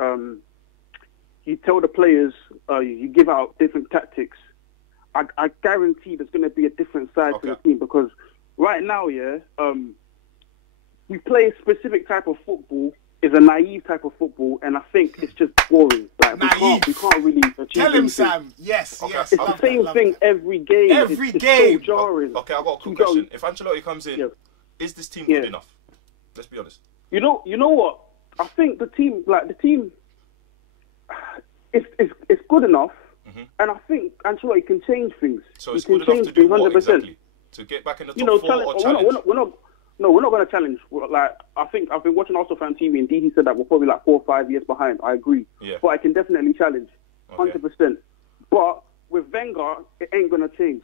you tell the players, you give out different tactics, I guarantee there's going to be a different side to the team, because right now, we play a specific type of football. It's a naive type of football, and I think it's just boring. Like, we can't really achieve Tell him, anything. Sam. Yes, yes. It's the same thing every game. It's so jarring. Okay, I've got a quick question. If Ancelotti comes in, is this team good enough? Let's be honest. You know what? I think the team, it's good enough, and I think Ancelotti can change things. So it's good enough to do what exactly? To get back in the top 4 or challenge? We're not going to challenge. I think I've been watching ArsenalFanTV, and he said that we're probably 4 or 5 years behind. I agree. Yeah. But I can definitely challenge, 100%. But with Wenger, it ain't going to change.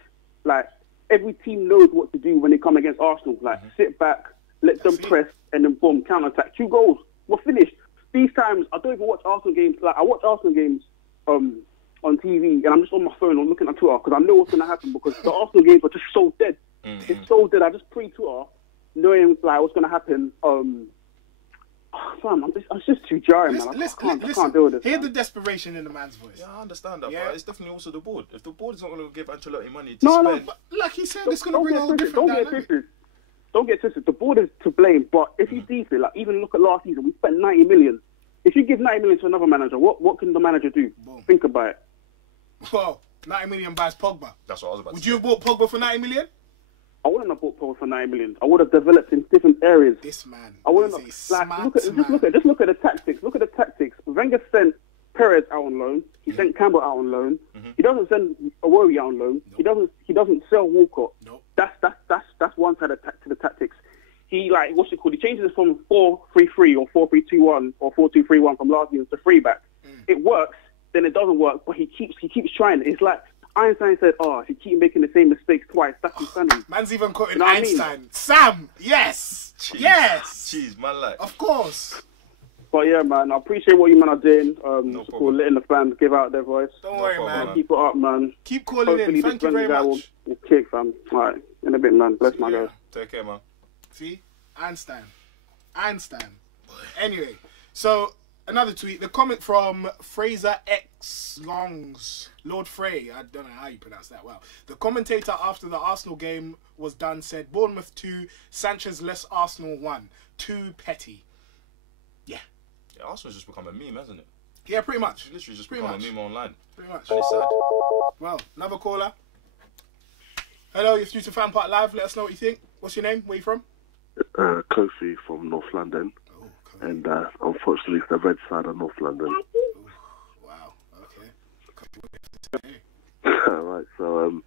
Every team knows what to do when they come against Arsenal. Sit back, let them press, and then boom, counter-attack. 2 goals. We're finished. These times, I don't even watch Arsenal games. I watch Arsenal games on TV, and I'm just on my phone or looking at Twitter, because I know what's going to happen, because the Arsenal games are just so dead. It's so dead. I just pre-Twitter, knowing what's going to happen. It's just too jarring, man. I can't deal with this. Hear the desperation in the man's voice. Yeah, I understand that, but it's definitely also the board. If the board is not going to give Ancelotti money to spend... But like he said, it's going to bring a whole different dynamic. Don't get twisted. The board is to blame, but if you see it, even look at last season, we spent 90 million. If you give 90 million to another manager, what can the manager do? Boom. Think about it. Well, 90 million buys Pogba. That's what I was about to say. Would you have bought Pogba for 90 million? I wouldn't have bought Pogba for 90 million. I would have developed in different areas. This man. I wouldn't have. Just look at the tactics. Look at the tactics. Wenger sent Perez out on loan. He sent Campbell out on loan. He doesn't send Awori out on loan. Nope. He doesn't sell Walcott. Nope. That's one side of to the tactics. He He changes it from 4-3-3 or 4-3-2-1 or 4-2-3-1 from last year to 3-back. It works, then it doesn't work, but he keeps trying it. It's like Einstein said, if you keep making the same mistakes twice, that's insanity. Man's even quoting Einstein. Sam, yes. Jeez. Yes. Jeez, man, of course. But yeah, man, I appreciate what you man are doing. No problem. Letting the fans give out their voice. Don't worry, man. Keep it up, man. Keep calling in. Thank you very much. Will kick, fam. All right, in a bit, man. Bless my guys. Take care, man. See? Einstein. Anyway, so another tweet. The comment from Fraser X Longs. Lord Frey. I don't know how you pronounce that well. The commentator after the Arsenal game was done said, Bournemouth 2, Sanchez less Arsenal 1. Too petty. Yeah, Arsenal's just become a meme, hasn't it? Yeah, pretty much. It's literally just become a meme online. Pretty much. And it's sad. Well, another caller. Hello, you're through to FanPark Live. Let us know what you think. What's your name? Where you from? Kofi from North London. And unfortunately, it's the red side of North London. Wow, okay. Right, so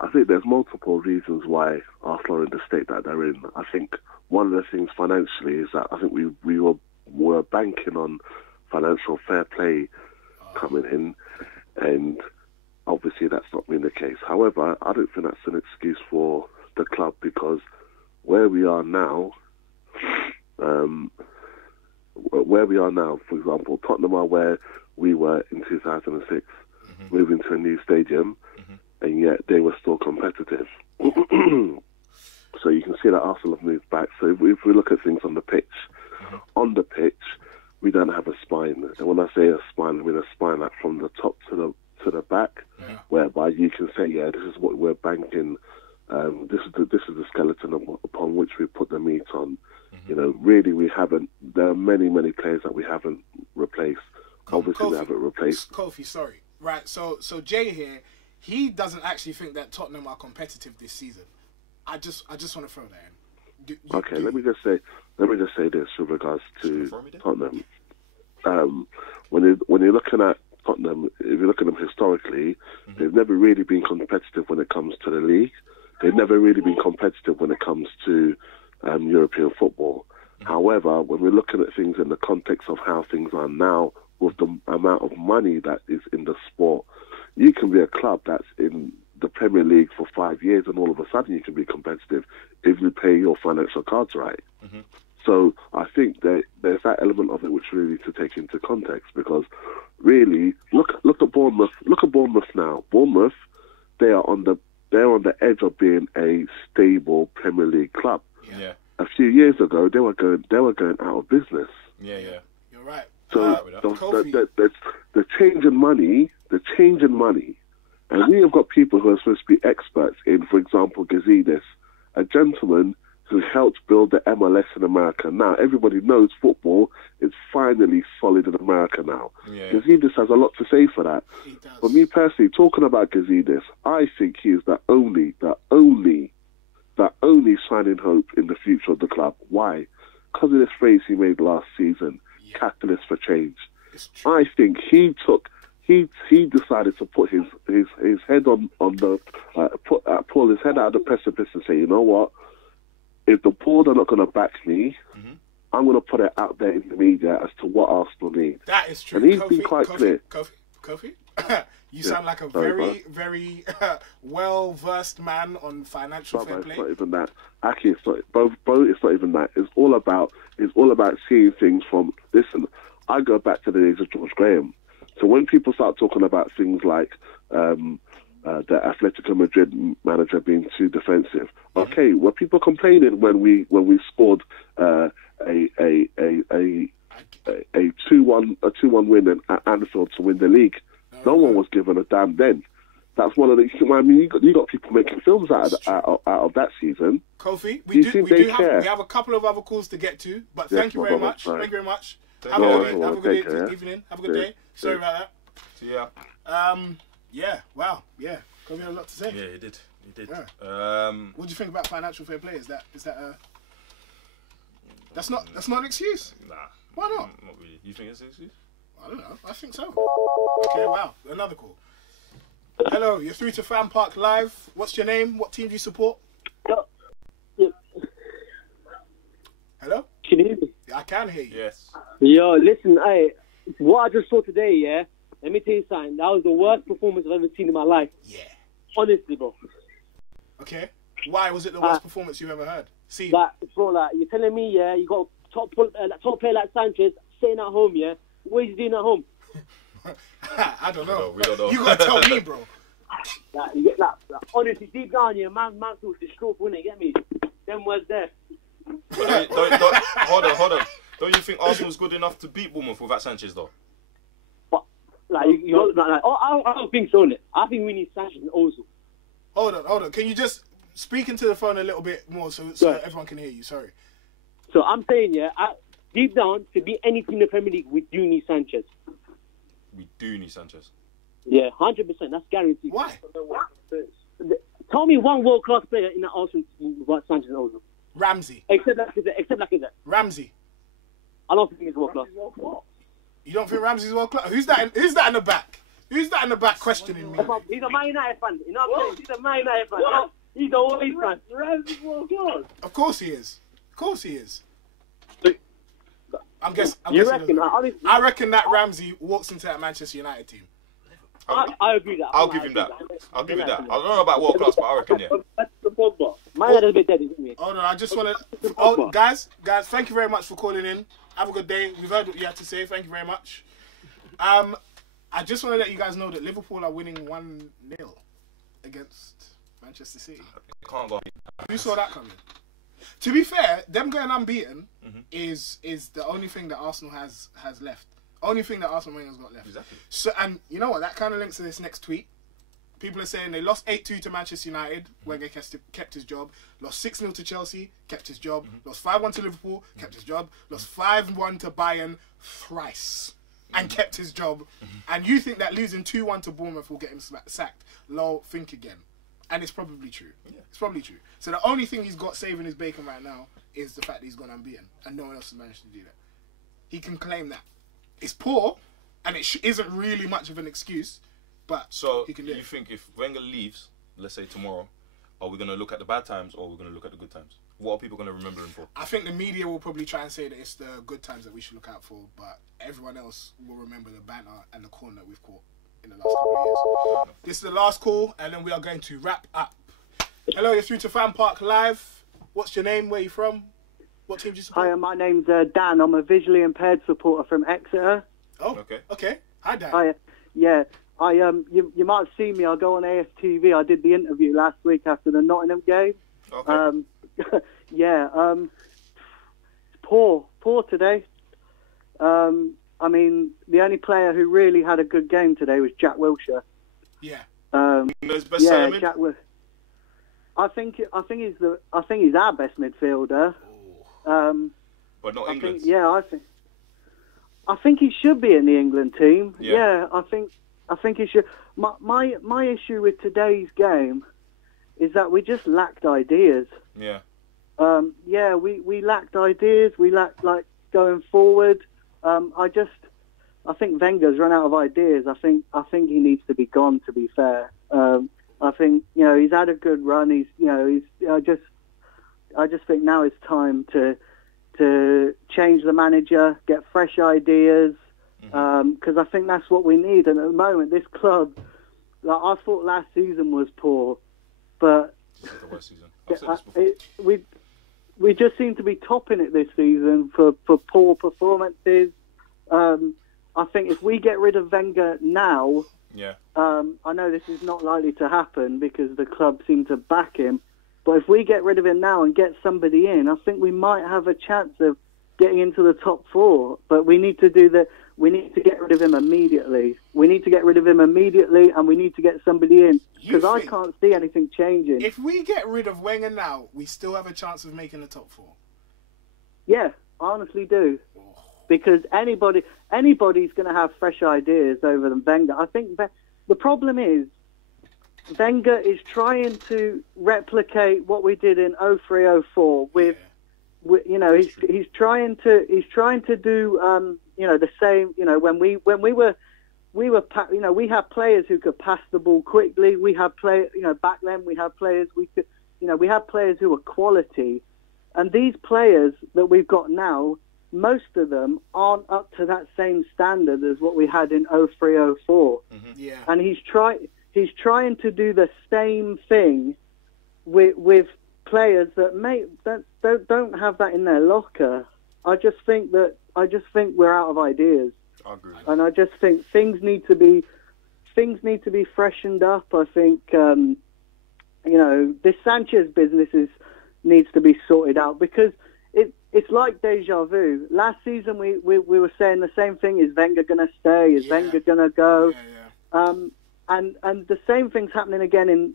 I think there's multiple reasons why Arsenal are in the state that they're in. I think one of the things financially is that I think we were banking on financial fair play coming in, and obviously that's not been the case. However, I don't think that's an excuse for the club, because where we are now, for example, Tottenham are where we were in 2006, moving to a new stadium, and yet they were still competitive. So you can see that Arsenal have moved back. So if we look at things on the pitch, we don't have a spine. And when I say a spine, I mean a spine like from the top to the back, whereby you can say, this is what we're banking. This is the skeleton upon which we put the meat on. You know, really, we haven't. There are many players that we haven't replaced. Obviously, we haven't replaced. Kofi, sorry. Right. So Jay here, he doesn't actually think that Tottenham are competitive this season. I just want to throw that in. Let me just say this with regards to Tottenham. When you're looking at Tottenham, if you look at them historically, they've never really been competitive when it comes to the league. They've never really been competitive when it comes to European football. However, when we're looking at things in the context of how things are now, with the amount of money that is in the sport, you can be a club that's in the Premier League for 5 years, and all of a sudden you can be competitive if you pay your financial cards right. So I think that there's that element of it which we need to take into context, because really, look at Bournemouth. Look at Bournemouth now. Bournemouth, they're on the edge of being a stable Premier League club. Yeah. A few years ago, they were going out of business. Yeah. You're right. So the change in money, and we have got people who are supposed to be experts in, for example, Gazidis, a gentleman who helped build the MLS in America. Now, everybody knows football is finally solid in America now. Yeah. Gazidis has a lot to say for that. For me personally, talking about Gazidis, I think he is the only shining hope in the future of the club. Why? Because of this phrase he made last season, catalyst for change. I think he decided to put his head on the pull his head out of the precipice and say, you know what? If the board are not going to back me, I'm going to put it out there in the media as to what Arsenal need. That is true. And he's been quite clear. Kofi, you sound like a very well-versed man on financial fair play. It's not even that. Aki, it's not even that. It's all about seeing things from. Listen, I go back to the days of George Graham. So when people start talking about things like the Atletico Madrid manager being too defensive, okay, were people complaining when we scored a 2-1 win at Anfield to win the league? No one was given a damn then. That's one of the. I mean, you got people making films out of that season. Kofi, we have a couple of other calls to get to, but thank you very much. Thank you very much. Have a good evening. Have a good day. Sorry about that. Yeah. Yeah. Wow. Yeah. Kofi had a lot to say. Yeah, he did. Yeah. What do you think about financial fair play? Is that that's not an excuse? Nah. Why not? Not really. You think it's an excuse? I don't know. I think so. Okay. Wow. Another call. Hello. You're through to FanPark Live. What's your name? What team do you support? Hello? Can you hear me? I can hear you. Yes. Yo, listen, what I just saw today, yeah, let me tell you something. That was the worst performance I've ever seen in my life. Yeah. Honestly, bro. Okay. Why was it the worst performance you've ever heard? See, bro, you're telling me, yeah, you got top player like Sanchez sitting at home, yeah? What is he doing at home? I don't know. We don't know. You gotta tell me, bro. You get honestly, deep down, yeah, man feels distraught, wouldn't it? Get me? Them words there. Hold on. Don't you think Arsenal's good enough to beat Bournemouth without Sanchez, though? But, I don't think so, innit? I think we need Sanchez also. Hold on. Can you just speak into the phone a little bit more so everyone can hear you? Sorry. So I'm saying, yeah, deep down, to beat any team in the Premier League, we do need Sanchez. We do need Sanchez. Yeah, 100%. That's guaranteed. Why? Tell me one world-class player in the Arsenal team without Sanchez also. Ramsey. Except like that. Ramsey. I don't think he's world-class. You don't think Ramsey's world-class? Who's that in the back? Who's that in the back questioning me? He's a Man United fan. You know what I'm saying? He's a Man United fan. What? He's always fan. Ramsey's world-class. Of course he is. I'm guessing. I reckon that Ramsey walks into that Manchester United team. I agree that. I'll give him that. I don't know about world class, but I reckon, yeah. My head is a bit dead, isn't it? Hold on, I just want to... guys, thank you very much for calling in. Have a good day. We've heard what you had to say. Thank you very much. I just want to let you guys know that Liverpool are winning 1-0 against Manchester City. Can't go. Who saw that coming? To be fair, them going unbeaten is the only thing that Arsenal has left. Only thing that Arsenal Wenger's got left. Exactly. So, and you know what? That kind of links to this next tweet. People are saying they lost 8-2 to Manchester United. Wenger kept his job. Lost 6-0 to Chelsea. Kept his job. Lost 5-1 to Liverpool. Kept his job. Lost 5-1 to Bayern thrice. And kept his job. And you think that losing 2-1 to Bournemouth will get him sacked? Lol, think again. And it's probably true. Yeah. It's probably true. So the only thing he's got saving his bacon right now is the fact that he's gone unbeaten. And no one else has managed to do that. He can claim that. It's poor, and it isn't really much of an excuse, but he can do it. You think if Wenger leaves, let's say tomorrow, are we going to look at the bad times or are we going to look at the good times? What are people going to remember him for? I think the media will probably try and say that it's the good times that we should look out for, but everyone else will remember the banter and the corner that we've caught in the last couple of years. This is the last call, and then we are going to wrap up. Hello, you're through to FanPark Live. What's your name? Where are you from? What team do you support? Hi, my name's Dan. I'm a visually impaired supporter from Exeter. Oh, okay. Hi, Dan. Hi, yeah. You might have seen me. I go on AFTV. I did the interview last week after the Nottingham game. Okay. Poor today. I mean, the only player who really had a good game today was Jack Wilshere. Yeah. Yeah, Jack Wilshere. I think he's our best midfielder. But not England. I think he should be in the England team. Yeah, I think he should. My issue with today's game is that we just lacked ideas. Yeah. We lacked ideas. We lacked going forward. I think Wenger's run out of ideas. I think he needs to be gone. To be fair, I think he's had a good run. I just think now it's time to change the manager, get fresh ideas, because I think that's what we need. And at the moment, this club, I thought last season was poor, but this is the worst season. I've said this before. We just seem to be topping it this season for poor performances. I think if we get rid of Wenger now, I know this is not likely to happen because the club seem to back him. But if we get rid of him now and get somebody in, I think we might have a chance of getting into the top 4. But we need to we need to get rid of him immediately. We need to get rid of him immediately, and we need to get somebody in because I can't see anything changing. If we get rid of Wenger now, we still have a chance of making the top 4. Yeah, I honestly do. Because anybody's going to have fresh ideas over than Wenger. I think the problem is Wenger is trying to replicate what we did in 03-04 with he's trying to do the same. When we had players who could pass the ball quickly. We had back then we had players we had players who were quality, and these players that we've got now, most of them aren't up to that same standard as what we had in 03-04. Yeah. And he's trying to do the same thing with players that don't have that in their locker. I just think we're out of ideas. I agree. And I just think things need to be freshened up. I think this Sanchez business needs to be sorted out because it's like deja vu. Last season we were saying the same thing: is Wenger going to stay? Is Wenger going to go? And the same thing's happening again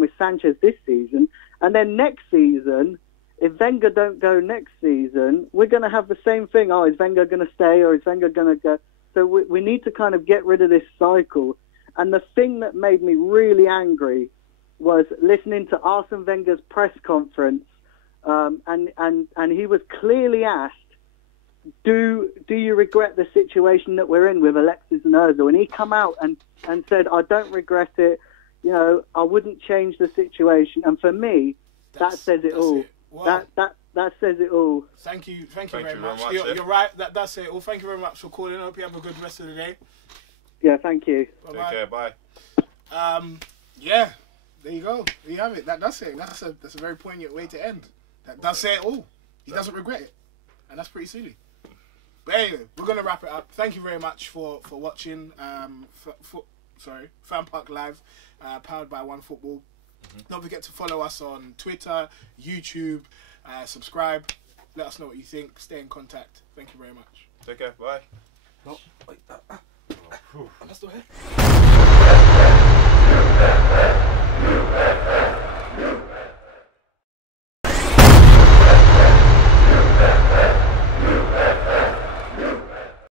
with Sanchez this season. And then next season, if Wenger don't go next season, we're going to have the same thing. Oh, is Wenger going to stay or is Wenger going to go? So we need to kind of get rid of this cycle. And the thing that made me really angry was listening to Arsene Wenger's press conference. And he was clearly asked, do you regret the situation that we're in with Alexis and Ozil? And he come out and said, I don't regret it. I wouldn't change the situation. And for me, that says it all. Wow. That says it all. Thank you very much. You're right. That's it all. Thank you very much for calling. I hope you have a good rest of the day. Yeah, thank you. Take care. Bye. Yeah, there you go. There you have it. That's it. That's a very poignant way to end. That does say it all. He doesn't regret it, and that's pretty silly. But anyway, we're gonna wrap it up. Thank you very much for watching. FanPark Live, powered by OneFootball. Don't forget to follow us on Twitter, YouTube. Subscribe. Let us know what you think. Stay in contact. Thank you very much. Take care. Bye. No, wait. I'm still here.